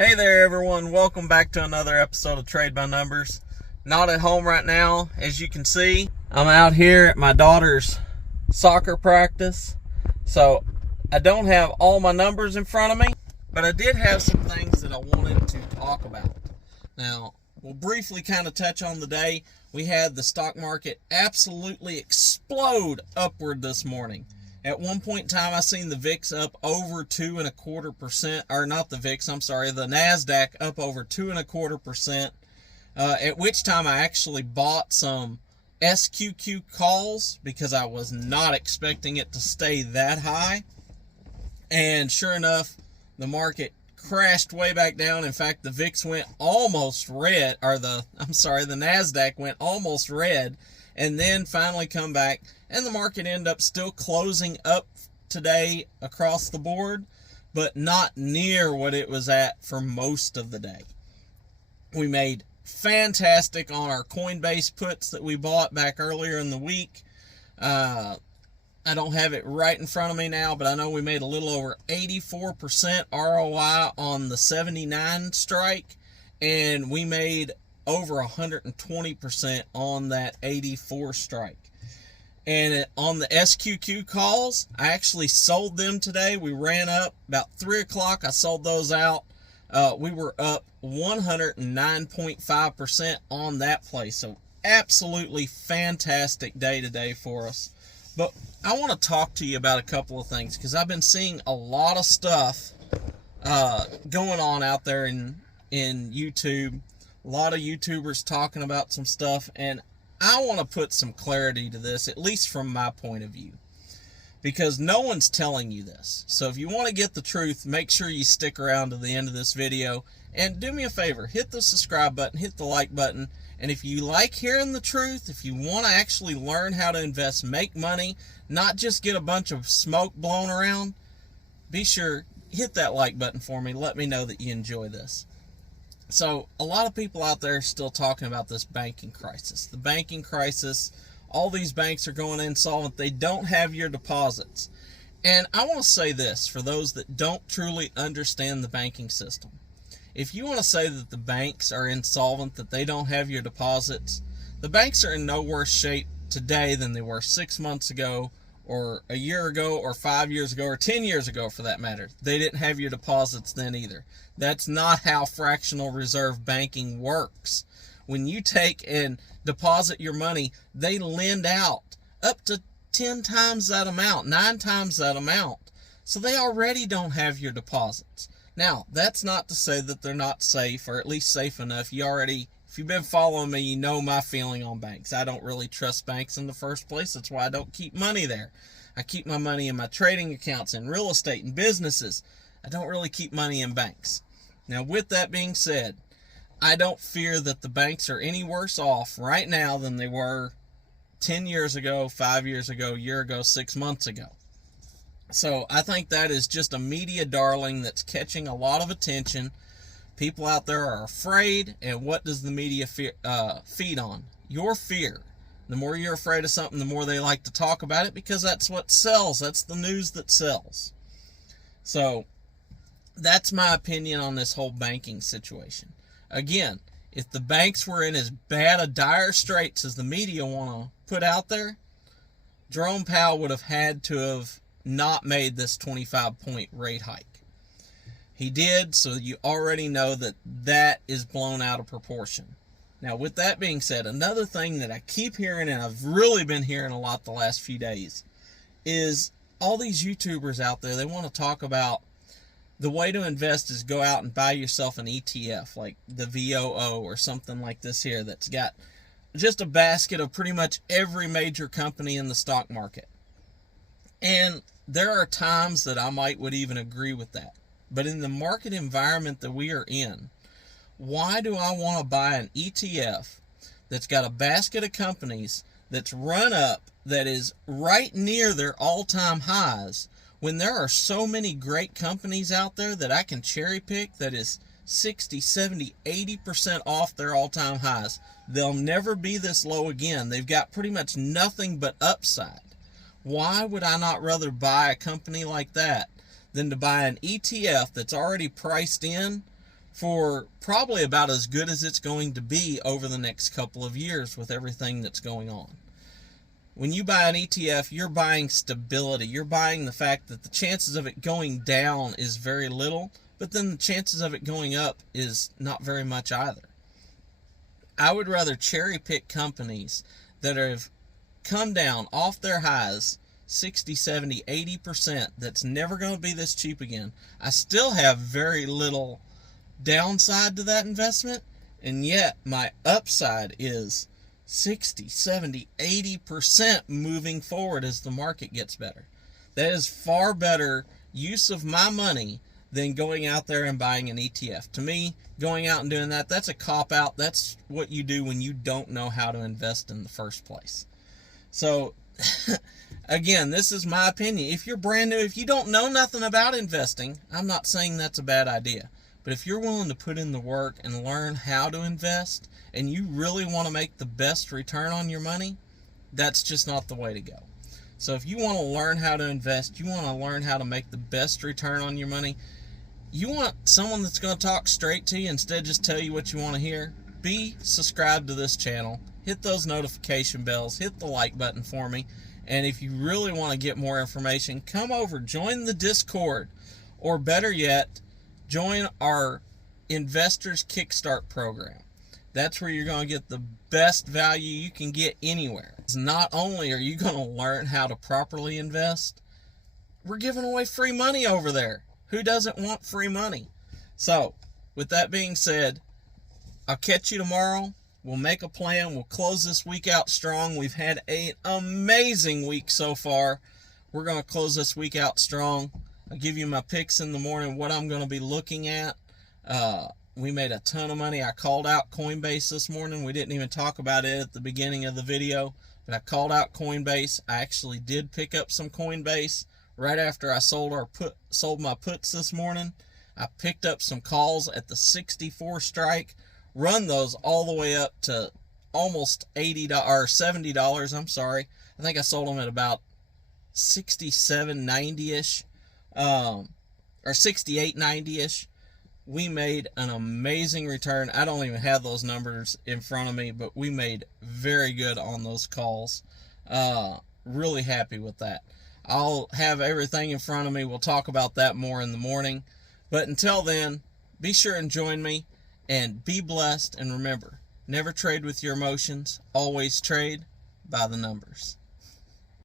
Hey there everyone, welcome back to another episode of Trade by Numbers. Not at home right now, as you can see. I'm out here at my daughter's soccer practice. So I don't have all my numbers in front of me, but I did have some things that I wanted to talk about. Now, we'll briefly kind of touch on the day. We had the stock market absolutely explode upward this morning. At one point in time, I seen the VIX up over 2.25%, or not the VIX, I'm sorry, the NASDAQ up over 2.25%, at which time I actually bought some SQQ calls because I was not expecting it to stay that high. And sure enough, the market crashed way back down. In fact, the VIX went almost red, or the NASDAQ went almost red, and then finally come back, and the market ended up still closing up today across the board, but not near what it was at for most of the day. We made fantastic on our Coinbase puts that we bought back earlier in the week. I don't have it right in front of me now, but I know we made a little over 84% ROI on the 79 strike, and we made over 120% on that 84 strike. And on the SQQ calls, I actually sold them today. We ran up about 3 o'clock. I sold those out. We were up 109.5% on that play. So absolutely fantastic day today for us. But I want to talk to you about a couple of things because I've been seeing a lot of stuff going on out there in YouTube. A lot of YouTubers talking about some stuff, and I want to put some clarity to this, at least from my point of view, because no one's telling you this. So if you want to get the truth, make sure you stick around to the end of this video, and do me a favor, hit the subscribe button, hit the like button, and if you like hearing the truth, if you want to actually learn how to invest, make money, not just get a bunch of smoke blown around, be sure, hit that like button for me. Let me know that you enjoy this. So a lot of people out there are still talking about this banking crisis. The banking crisis, all these banks are going insolvent. They don't have your deposits. And I want to say this for those that don't truly understand the banking system. If you want to say that the banks are insolvent, that they don't have your deposits, the banks are in no worse shape today than they were 6 months ago, or a year ago, or 5 years ago, or 10 years ago for that matter. They didn't have your deposits then either. That's not how fractional reserve banking works. When you take and deposit your money, they lend out up to 10 times that amount, 9 times that amount. So they already don't have your deposits. Now, that's not to say that they're not safe, or at least safe enough. If you've been following me, you know my feeling on banks. I don't really trust banks in the first place. That's why I don't keep money there. I keep my money in my trading accounts, in real estate, and businesses. I don't really keep money in banks. Now, with that being said, I don't fear that the banks are any worse off right now than they were 10 years ago, 5 years ago, a year ago, 6 months ago. So I think that is just a media darling that's catching a lot of attention. People out there are afraid, and what does the media feed on? Your fear. The more you're afraid of something, the more they like to talk about it, because that's what sells. That's the news that sells. So that's my opinion on this whole banking situation. Again, if the banks were in as bad a dire straits as the media want to put out there, Jerome Powell would have had to have not made this 25-point rate hike. He did, so you already know that that is blown out of proportion. Now, with that being said, another thing that I keep hearing, and I've really been hearing a lot the last few days, is all these YouTubers out there, they want to talk about the way to invest is go out and buy yourself an ETF, like the VOO or something like this here, that's got just a basket of pretty much every major company in the stock market. And there are times that I would even agree with that. But in the market environment that we are in, why do I want to buy an ETF that's got a basket of companies that's run up, that is right near their all-time highs, when there are so many great companies out there that I can cherry pick that is 60, 70, 80% off their all-time highs? They'll never be this low again. They've got pretty much nothing but upside. Why would I not rather buy a company like that than to buy an ETF that's already priced in for probably about as good as it's going to be over the next couple of years with everything that's going on. When you buy an ETF, you're buying stability. You're buying the fact that the chances of it going down is very little, but then the chances of it going up is not very much either. I would rather cherry pick companies that have come down off their highs 60, 70, 80%. That's never going to be this cheap again. I still have very little downside to that investment, and yet my upside is 60, 70, 80% moving forward as the market gets better. That is far better use of my money than going out there and buying an ETF. To me, going out and doing that, that's a cop-out. That's what you do when you don't know how to invest in the first place. So, again, this is my opinion. If you're brand new, if you don't know nothing about investing, I'm not saying that's a bad idea. But if you're willing to put in the work and learn how to invest, and you really want to make the best return on your money, that's just not the way to go. So if you want to learn how to invest, you want to learn how to make the best return on your money, you want someone that's going to talk straight to you instead of just tell you what you want to hear, be subscribed to this channel, hit those notification bells, hit the like button for me, and if you really want to get more information, come over, join the Discord, or better yet, join our Investors Kickstart program. That's where you're going to get the best value you can get anywhere. Not only are you going to learn how to properly invest, we're giving away free money over there. Who doesn't want free money? So, with that being said, I'll catch you tomorrow. We'll make a plan. We'll close this week out strong. We've had an amazing week so far. We're going to close this week out strong. I'll give you my picks in the morning, what I'm going to be looking at. We made a ton of money. I called out Coinbase this morning. We didn't even talk about it at the beginning of the video, but I called out Coinbase. I actually did pick up some Coinbase right after I sold my puts this morning. I picked up some calls at the 64 strike, run those all the way up to almost $80 or $70. I'm sorry. I think I sold them at about 67.90ish, or 68.90ish. We made an amazing return. I don't even have those numbers in front of me, but we made very good on those calls. Really happy with that. I'll have everything in front of me. We'll talk about that more in the morning. But until then, be sure and join me, and be blessed. And remember, never trade with your emotions. Always trade by the numbers.